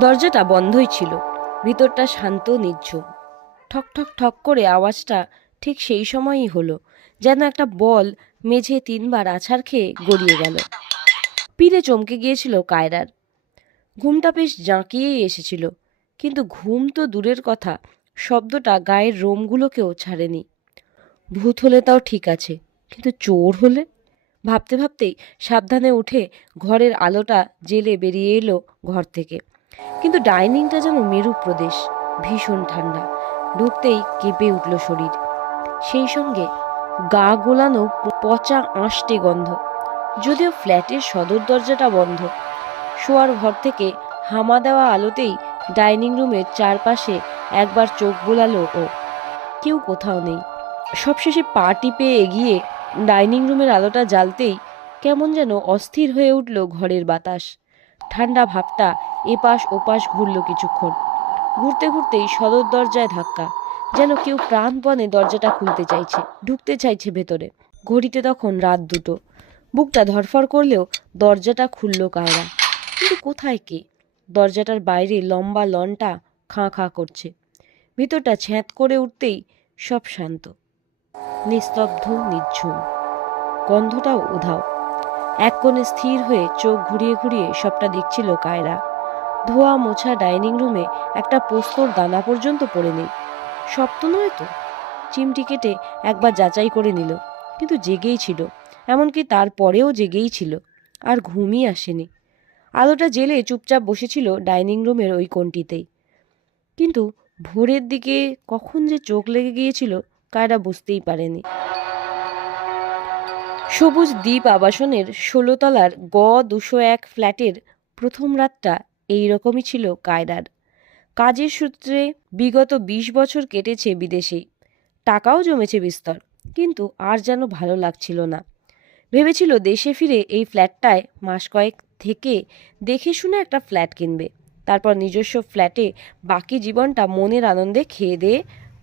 দরজাটা বন্ধই ছিল, ভিতরটা শান্ত নিঝুম। ঠক ঠক ঠক করে আওয়াজটা ঠিক সেই সময়ই হলো, যেন একটা বল মেঝে 3বার আছাড় খেয়ে গড়িয়ে গেল। পিড়ে চমকে গিয়েছিল কায়রার। ঘুমটা বেশ জাঁকিয়েই এসেছিল, কিন্তু ঘুম তো দূরের কথা, শব্দটা গায়ের রোমগুলোকেও ছাড়েনি। ভূত হলে তাও ঠিক আছে, কিন্তু চোর হলে? ভাবতে ভাবতেই সাবধানে উঠে ঘরের আলোটা জেলে বেরিয়ে এলো ঘর থেকে। কিন্তু ডাইনিংটা যেন মেরু প্রদেশ, ভীষণ ঠান্ডা। ঢুকতেই কেঁপে উঠল শরীর, সেই সঙ্গে গা গোলানো পচা আঁশটে গন্ধ। যদিও ফ্ল্যাটের সদর দরজাটা বন্ধ, শোয়ার ঘর থেকে হামা দেওয়া আলোতেই ডাইনিং রুমের চারপাশে একবার চোখ বোলালো ও। কেউ কোথাও নেই। সবশেষে পা টিপে এগিয়ে ডাইনিং রুমের আলোটা জ্বালতেই কেমন যেন অস্থির হয়ে উঠল ঘরের বাতাস। ঠান্ডা ভাবটা এপাশ ওপাশ ঘুরল কিছুক্ষণ। ঘুরতে ঘুরতেই সদর দরজায় ধাক্কা, যেন কেউ প্রাণপণে দরজাটা খুলতে চাইছে, ঢুকতে চাইছে ভেতরে। ঘড়িতে তখন রাত 2টো। বুকটা ধরফর করলেও দরজাটা খুলল কায়রা। কিন্তু কোথায় কে? দরজাটার বাইরে লম্বা লনটা খাঁ খাঁ করছে। ভিতরটা ছ্যাঁত করে উঠতেই সব শান্ত, নিস্তব্ধ, নিঝুম। গন্ধটাও উধাও। এক কোণে স্থির হয়ে চোখ ঘুরিয়ে ঘুরিয়ে সবটা দেখছিল কায়রা। ধোয়া মোছা ডাইনিং রুমে একটা পোস্তর দানা পর্যন্ত পড়ে নেই। স্বপ্ন নয় তো? চিমটি কেটে একবার যাচাই করে নিল, কিন্তু জেগেই ছিল। এমনকি তারপরেও জেগেই ছিল, আর ঘুমই আসেনি। আলোটা জেলে চুপচাপ বসেছিল ডাইনিং রুমের ওই কোণটিতেই। কিন্তু ভোরের দিকে কখন যে চোখ লেগে গিয়েছিল কায়রা বুঝতেই পারেনি। সবুজ দ্বীপ আবাসনের 16তলার গ 201 ফ্ল্যাটের প্রথম রাতটা এইরকমই ছিল কায়রার। কাজের সূত্রে বিগত 20 বছর কেটেছে বিদেশেই, টাকাও জমেছে বিস্তর, কিন্তু আর যেন ভালো লাগছিল না। ভেবেছিল দেশে ফিরে এই ফ্ল্যাটটায় মাস কয়েক থেকে দেখে শুনে একটা ফ্ল্যাট কিনবে, তারপর নিজস্ব ফ্ল্যাটে বাকি জীবনটা মনের আনন্দে খেয়ে দিয়ে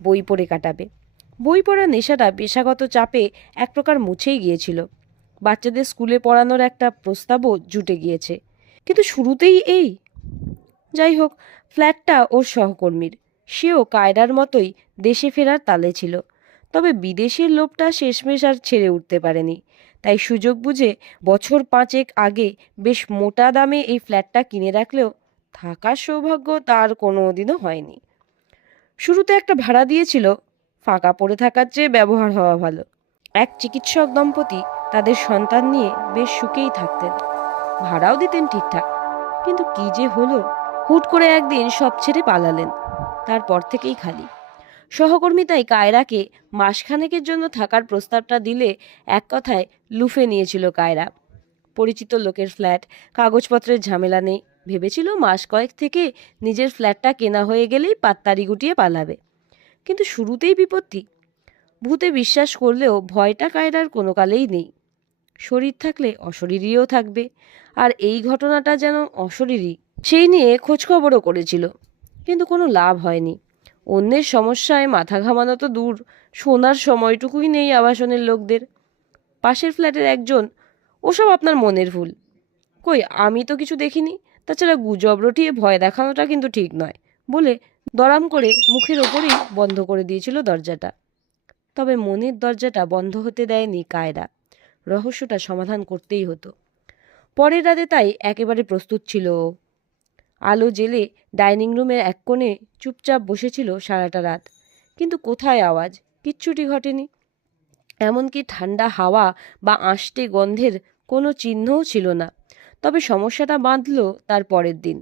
বই পড়ে কাটাবে। বই পড়ার নেশাটা পেশাগত চাপে এক প্রকার মুছেই গিয়েছিল। বাচ্চাদের স্কুলে পড়ানোর একটা প্রস্তাবও জুটে গিয়েছে, কিন্তু শুরুতেই এই। যাই হোক, ফ্ল্যাটটা ওর সহকর্মীর, সেও কায়রার মতোই দেশে ফেরার তালে ছিল। তবে বিদেশের লোভটা শেষমেশ আর ছেড়ে উঠতে পারেনি। তাই সুযোগ বুঝে বছর 5 আগে বেশ মোটা দামে এই ফ্ল্যাটটা কিনে রাখলেও থাকার সৌভাগ্য তার কোনোদিনও হয়নি। শুরুতে একটা ভাড়া দিয়েছিল, ফাঁকা পড়ে থাকার চেয়ে ব্যবহার হওয়া ভালো। এক চিকিৎসক দম্পতি তাদের সন্তান নিয়ে বেশ সুখেই থাকতেন, ভাড়াও দিতেন ঠিকঠাক। কিন্তু কি যে হলো, হুট করে একদিন সব ছেড়ে পালালেন। তারপর থেকেই খালি। সহকর্মী তাই কায়রাকে মাসখানেকের জন্য থাকার প্রস্তাবটা দিলে এক কথায় লুফে নিয়েছিল কায়রা। পরিচিত লোকের ফ্ল্যাট, কাগজপত্রের ঝামেলা নেই। ভেবেছিল মাস কয়েক থেকে নিজের ফ্ল্যাটটা কেনা হয়ে গেলেই পাত্তারি গুটিয়ে পালাবে। কিন্তু শুরুতেই বিপত্তি। ভূতে বিশ্বাস করলেও ভয়টা কায়রার কোনো কালেই নেই। শরীর থাকলে অশরীরীও থাকবে, আর এই ঘটনাটা যেন অশরীরী। সেই নিয়ে খোঁজখবরও করেছিল, কিন্তু কোনো লাভ হয়নি। অন্যের সমস্যায় মাথা ঘামানো তো দূর, শোনার সময়টুকুই নেই আবাসনের লোকদের। পাশের ফ্ল্যাটের একজন, ওসব আপনার মনের ভুল, কই আমি তো কিছু দেখিনি, তাছাড়া গুজব রটিয়ে ভয় দেখানোটা কিন্তু ঠিক নয়, বলে দরাম করে মুখের ওপরেই বন্ধ করে দিয়েছিল দরজাটা। তবে মনের দরজাটা বন্ধ হতে দেয়নি কায়রা। রহস্যটা সমাধান করতেই হতো। পরের রাতে তাই একেবারে প্রস্তুত ছিল ও। আলো জেলে ডাইনিং রুমের এক কোণে চুপচাপ বসেছিল সারাটা রাত। কিন্তু কোথায় আওয়াজ? কিচ্ছুটি ঘটেনি। এমনকি ঠান্ডা হাওয়া বা আঁশটে গন্ধের কোনো চিহ্নও ছিল না। তবে সমস্যাটা বাঁধল তার পরের দিন।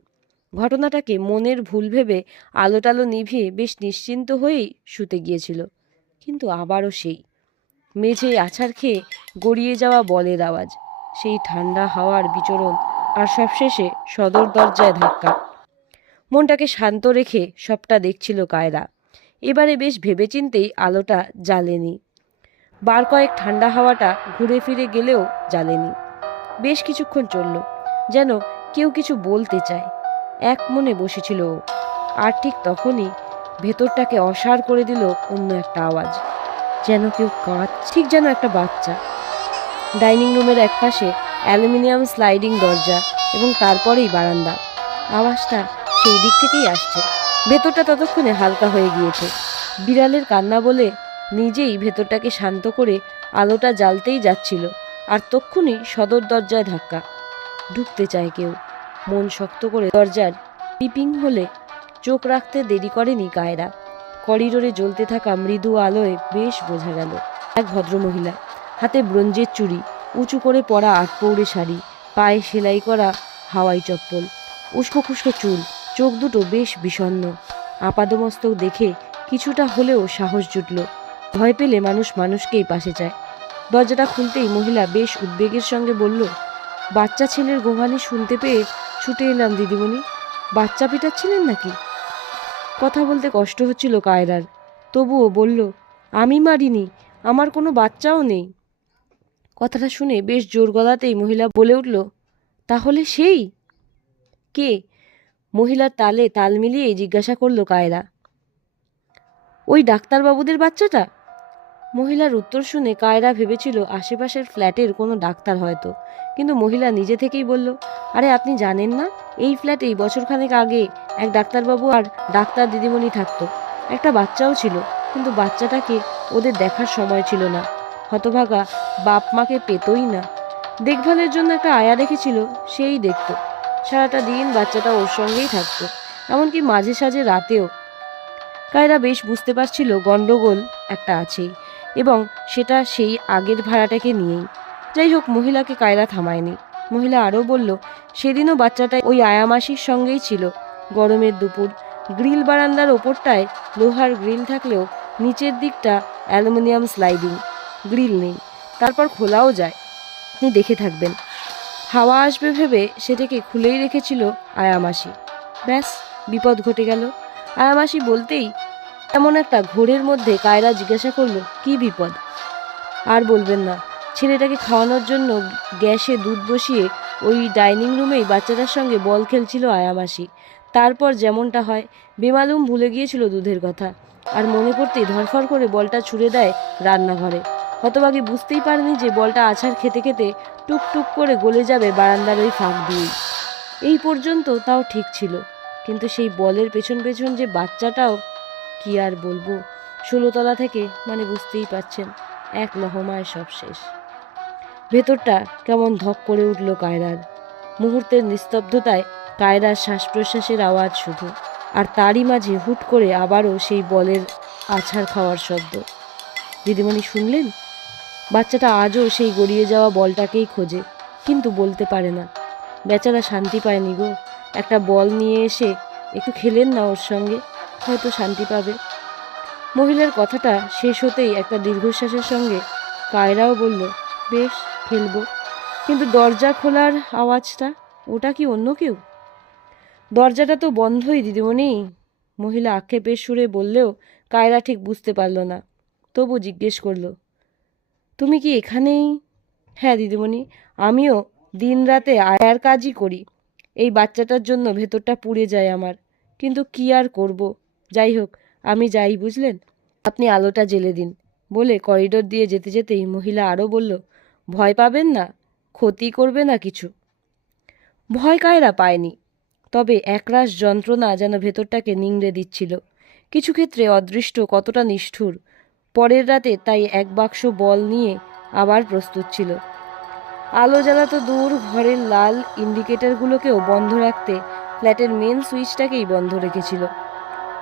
ঘটনাটাকে মনের ভুল ভেবে আলোটালো নিভিয়ে বেশ নিশ্চিন্ত হয়েই শুতে গিয়েছিল। কিন্তু আবারও সেই মেঝে আছাড় খেয়ে গড়িয়ে যাওয়া বলের আওয়াজ, সেই ঠান্ডা হাওয়ার বিচরণ, আর সবশেষে সদর দরজায় ধাক্কা। মনটাকে শান্ত রেখে সবটা দেখছিল কায়রা। এবারে বেশ ভেবেচিন্তেই আলোটা জ্বালেনি। বার কয়েক ঠান্ডা হাওয়াটা ঘুরে ফিরে গেলেও জ্বালেনি। বেশ কিছুক্ষণ চলল, যেন কেউ কিছু বলতে চায়। এক মনে বসেছিল ও। আর ঠিক তখনই ভেতরটাকে অসাড় করে দিল অন্য একটা আওয়াজ, যেন কেউ কাঁদছে, ঠিক যেন একটা বাচ্চা। ডাইনিং রুমের একপাশে অ্যালুমিনিয়াম স্লাইডিং দরজা, এবং তারপরেই বারান্দা। আওয়াজটা সেই দিক থেকেই আসছে। ভেতরটা ততক্ষণে হালকা হয়ে গিয়েছে। বিড়ালের কান্না বলে নিজেই ভেতরটাকে শান্ত করে আলোটা জ্বালতেই যাচ্ছিল, আর তক্ষুনি সদর দরজায় ধাক্কা। ঢুকতে চায় কেউ। মন শক্ত করে দরজার পিপিং হলে চোখ রাখতে দেরি করেনি কায়রা। করিডোরে জ্বলতে থাকা মৃদু আলোয় বেশ বোঝা গেল এক ভদ্রমহিলা, হাতে ব্রোঞ্জের চুড়ি, উঁচু করে পরা আটপৌরে শাড়ি, পায়ে সেলাই করা হাওয়াই চপ্পল, উস্কো খুস্কো চুল, চোখ দুটো বেশ বিষণ্ণ। আপাদমস্তক দেখে কিছুটা হলেও সাহস জুটল। ভয় পেলে মানুষ মানুষকেই পাশে চায়। দরজাটা খুলতেই মহিলা বেশ উদ্বেগের সঙ্গে বলল, বাচ্চা ছেলের গোঙানি শুনতে পেয়ে ছুটে এলাম দিদিমণি। বাচ্চা পিটাচ্ছিলেন নাকি? কথা বলতে কষ্ট হচ্ছিল কায়রার, তবুও বলল, আমি মারিনি, আমার কোনো বাচ্চাও নেই। কথাটা শুনে বেশ জোর গলাতেই মহিলা বলে উঠল, তাহলে সেই কে? মহিলার তালে তাল মিলিয়ে জিজ্ঞাসা করলো কায়রা। ওই ডাক্তারবাবুদের বাচ্চাটা। মহিলার উত্তর শুনে কায়রা ভেবেছিল আশেপাশের ফ্ল্যাটের কোনো ডাক্তার হয়তো, কিন্তু মহিলা নিজে থেকেই বলল, আরে আপনি জানেন না, এই ফ্ল্যাটেই বছরখানেক আগে এক ডাক্তারবাবু আর ডাক্তার দিদিমণি থাকতো। একটা বাচ্চাও ছিল, কিন্তু বাচ্চাটাকে ওদের দেখার সময় ছিল না। হতভাগা বাপ মাকে পেতই না। দেখভালের জন্য একটা আয়া রেখেছিল, সেই দেখতো। সারাটা দিন বাচ্চাটা ওর সঙ্গেই থাকতো, এমনকি মাঝে সাঝে রাতেও। কায়রা বেশ বুঝতে পারছিল গন্ডগোল একটা আছেই, এবং সেটা সেই আগের ভাড়াটাকে নিয়েই। যাই হোক, মহিলাকে কায়রা থামায়নি। মহিলা আরও বলল, সেদিনও বাচ্চাটা ওই আয়ামাসির সঙ্গেই ছিল। গরমের দুপুর, গ্রিল বারান্দার ওপরটায় লোহার গ্রিল থাকলেও নিচের দিকটা অ্যালুমিনিয়াম স্লাইডিং, গ্রিল নেই। তারপর খোলাও যায়, আপনি দেখে থাকবেন। হাওয়া আসবে ভেবে সেটাকে খুলেই রেখেছিল আয়ামাসি। ব্যাস, বিপদ ঘটে গেল। আয়ামাসি বলতেই এমন একটা ঘোরের মধ্যে কায়রা জিজ্ঞাসা করলো, কি বিপদ? আর বলবেন না, ছেলেটাকে খাওয়ানোর জন্য গ্যাসে দুধ বসিয়ে ওই ডাইনিং রুমেই বাচ্চাটার সঙ্গে বল খেলছিল আয়ামাসি। তারপর যেমনটা হয়, বেমালুম ভুলে গিয়েছিল দুধের কথা, আর মনে করতেই ধরফর করে বলটা ছুঁড়ে দেয় রান্নাঘরে। হতভাগী বুঝতেই পারেনি যে বলটা আছাড় খেতে খেতে টুকটুক করে গলে যাবে বারান্দার ওই ফাঁক দিয়েই। এই পর্যন্ত তাও ঠিক ছিল, কিন্তু সেই বলের পেছন পেছন যে বাচ্চাটাও, কি আর বলবো। 16 তলা থেকে, মানে বুঝতেই পারছেন, এক লহমায় সব শেষ। ভেতরটা কেমন ধক করে উঠল কায়রার। মুহূর্তের নিস্তব্ধতায় কায়রার শ্বাস প্রশ্বাসের আওয়াজ শুধু, আর তারই মাঝে হুট করে আবারও সেই বলের আছাড় খাওয়ার শব্দ। দিদিমণি শুনলেন? বাচ্চাটা আজও সেই গড়িয়ে যাওয়া বলটাকেই খোঁজে, কিন্তু বলতে পারে না। বেচারা শান্তি পায়নি গো। একটা বল নিয়ে এসে একটু খেলেন না ওর সঙ্গে, হয়তো শান্তি পাবে। মহিলার কথাটা শেষ হতেই একটা দীর্ঘশ্বাসের সঙ্গে কায়রাও বলল, বেশ, খেলবো। কিন্তু দরজা খোলার আওয়াজটা, ওটা কি অন্য কেউ? দরজাটা তো বন্ধই দিদিমণি, মহিলা আক্ষেপের সুরে বললেও কায়রা ঠিক বুঝতে পারল না। তবু জিজ্ঞেস করলো, তুমি কি এখানেই? হ্যাঁ দিদিমণি, আমিও দিন রাতে আয়ার কাজই করি। এই বাচ্চাটার জন্য ভেতরটা পুড়ে যায় আমার, কিন্তু কি আর করব। যাই হোক, আমি যাই, বুঝলেন। আপনি আলোটা জ্বেলে দিন। বলে করিডোর দিয়ে যেতে যেতেই মহিলা আরও বলল, ভয় পাবেন না, ক্ষতি করবে না কিছু। ভয় কায়রা পায়নি, তবে একরাশ যন্ত্রণা যেন ভেতরটাকে নিংড়ে দিচ্ছিল। কিছু ক্ষেত্রে অদৃষ্ট কতটা নিষ্ঠুর। পরের রাতে তাই এক বাক্স বল নিয়ে আবার প্রস্তুত ছিল। আলো জ্বালাতো দূর, ঘরের লাল ইন্ডিকেটরগুলোকেও বন্ধ রাখতে ফ্ল্যাটের মেন সুইচটাকেই বন্ধ রেখেছিল।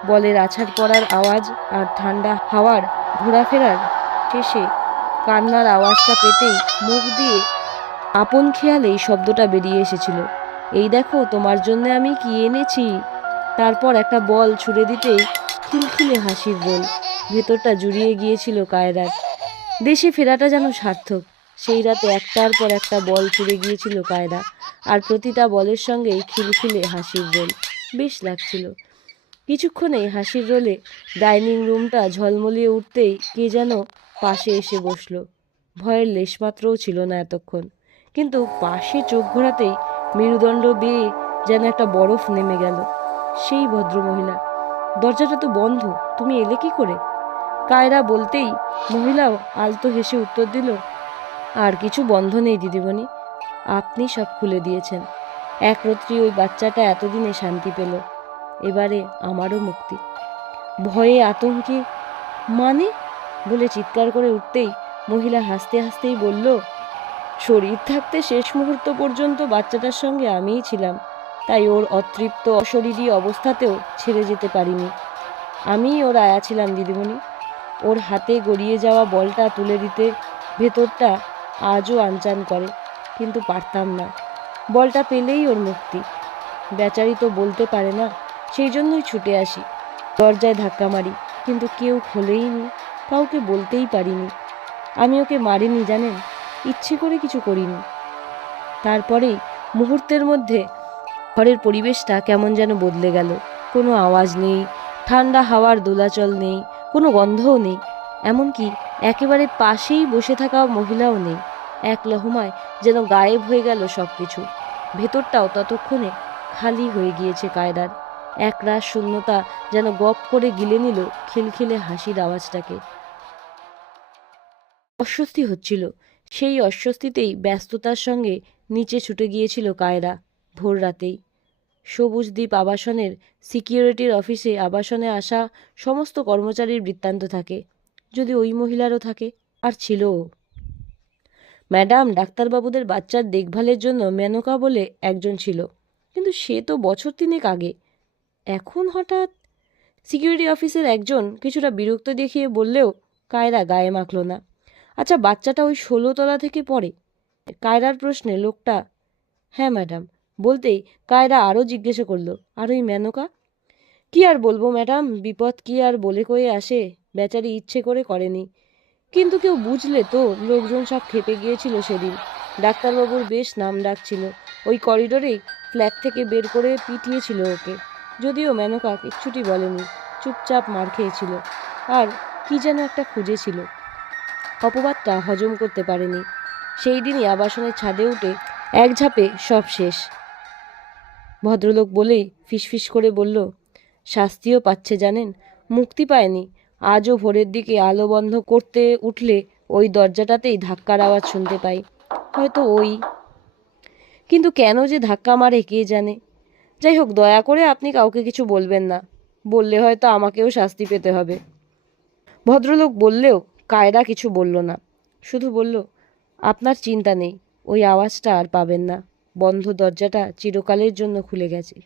বলের আছাড় পড়ার আওয়াজ আর ঠান্ডা হাওয়ার ঘোরাফেরার শেষে কান্নার আওয়াজটা পেতেই মুখ দিয়ে আপন খেয়ালেই শব্দটা বেরিয়ে এসেছিল, এই দেখো তোমার জন্য আমি কি এনেছি। তারপর একটা বল ছুড়ে দিতেই খিলখিলে হাসির রোল। ভেতরটা জুড়িয়ে গিয়েছিল কায়রার। দেশে ফেরাটা যেন সার্থক। সেই রাতে একটার পর একটা বল ছুড়ে গিয়েছিল কায়রা, আর প্রতিটা বলের সঙ্গেই খিলখিলে হাসির রোল। বেশ লাগছিল। কিছুক্ষণেই হাসির রোলে ডাইনিং রুমটা ঝলমলিয়ে উঠতেই কে যেন পাশে এসে বসলো। ভয়ের লেশমাত্রও ছিল না এতক্ষণ, কিন্তু পাশে চোখ ঘোরাতেই মেরুদণ্ড বেয়ে যেন একটা বরফ নেমে গেল। সেই ভদ্রমহিলা। দরজাটা তো বন্ধ, তুমি এলে কি করে? কায়রা বলতেই মহিলাও আলতো হেসে উত্তর দিল, আর কিছু বন্ধ নেই দিদিমণি, আপনি সব খুলে দিয়েছেন। এক রাত্রি ওই বাচ্চাটা এতদিনে শান্তি পেল। এবারে আমারও মুক্তি। ভয়ে আতঙ্কে মানে বলে চিৎকার করে উঠতেই মহিলা হাসতে হাসতেই বলল, শরীর থাকতে শেষ মুহূর্ত পর্যন্ত বাচ্চাটার সঙ্গে আমিই ছিলাম, তাই ওর অতৃপ্ত অশরীরী অবস্থাতেও ছেড়ে যেতে পারিনি। আমিই ওর আয়া ছিলাম দিদিমণি। ওর হাতে গড়িয়ে যাওয়া বলটা তুলে দিতে ভেতরটা আজও আনচান করে, কিন্তু পারতাম না। বলটা পেলেই ওর মুক্তি। বেচারি তো বলতে পারে না, সেই জন্যই ছুটে আসি। দরজায় ধাক্কা মারি, কিন্তু কেউ খোলেই নি। কাউকে বলতেই পারিনি। আমি ওকে মারিনি জানেন, ইচ্ছে করে কিছু করিনি। তারপরেই মুহূর্তের মধ্যে ঘরের পরিবেশটা কেমন যেন বদলে গেল। কোনো আওয়াজ নেই, ঠান্ডা হাওয়ার দোলাচল নেই, কোনো গন্ধও নেই, এমনকি একেবারে পাশেই বসে থাকা মহিলাও নেই। এক লহমায় যেন গায়েব হয়ে গেল সব কিছু। ভেতরটাও ততক্ষণে খালি হয়ে গিয়েছে কায়দার। একরাশ শূন্যতা যেন গপ করে গিলে নিল খিলখিলে হাসির আওয়াজটাকে। অস্বস্তি হচ্ছিল। সেই অস্বস্তিতেই ব্যস্ততার সঙ্গে নিচে ছুটে গিয়েছিল কায়রা ভোর রাতেই। সবুজ দ্বীপ আবাসনের সিকিউরিটির অফিসে আবাসনে আসা সমস্ত কর্মচারীর বৃত্তান্ত থাকে, যদি ওই মহিলারও থাকে। আর ছিলও। ম্যাডাম, ডাক্তারবাবুদের বাচ্চার দেখভালের জন্য মেনকা বলে একজন ছিল, কিন্তু সে তো বছর তিনেক আগে। এখন হঠাৎ? সিকিউরিটি অফিসের একজন কিছুটা বিরক্ত দেখিয়ে বললেও কায়রা গায়ে মাখল না। আচ্ছা, বাচ্চাটা ওই 16 তলা থেকে পড়ে? কায়রার প্রশ্নে লোকটা হ্যাঁ ম্যাডাম বলতেই কায়রা আরও জিজ্ঞাসা করলো, আর ওই মেনকা? কি আর বলবো ম্যাডাম, বিপদ কি আর বলে কয়ে আসে, বেচারি ইচ্ছে করে করেনি। কিন্তু কেউ বুঝলে তো, লোকজন সব খেপে গিয়েছিল সেদিন। ডাক্তারবাবুর বেশ নাম ডাক ছিল। ওই করিডোরেই ফ্ল্যাট থেকে বের করে পিটিয়েছিল ওকে। যদিও মেনকা কিচ্ছুটি বলেনি, চুপচাপ মার খেয়েছিল আর কি যেন একটা খুঁজেছিল। অপবাদটা হজম করতে পারেনি। সেই দিনই আবাসনের ছাদে উঠে এক ঝাপে সব শেষ। ভদ্রলোক বলেই ফিসফিস করে বলল, শাস্তিও পাচ্ছে জানেন, মুক্তি পায়নি। আজও ভোরের দিকে আলো বন্ধ করতে উঠলে ওই দরজাটাতেই ধাক্কার আওয়াজ শুনতে পাই। হয়তো ওই, কিন্তু কেন যে ধাক্কা মারে কে জানে। যাই হোক, দয়া করে আপনি কাউকে কিছু বলবেন না, বললে হয়তো আমাকেও শাস্তি পেতে হবে। ভদ্রলোক বললেও কায়রা কিছু বলল না, শুধু বলল, আপনার চিন্তা নেই, ওই আওয়াজটা আর পাবেন না। বন্ধ দরজাটা চিরকালের জন্য খুলে গেছে।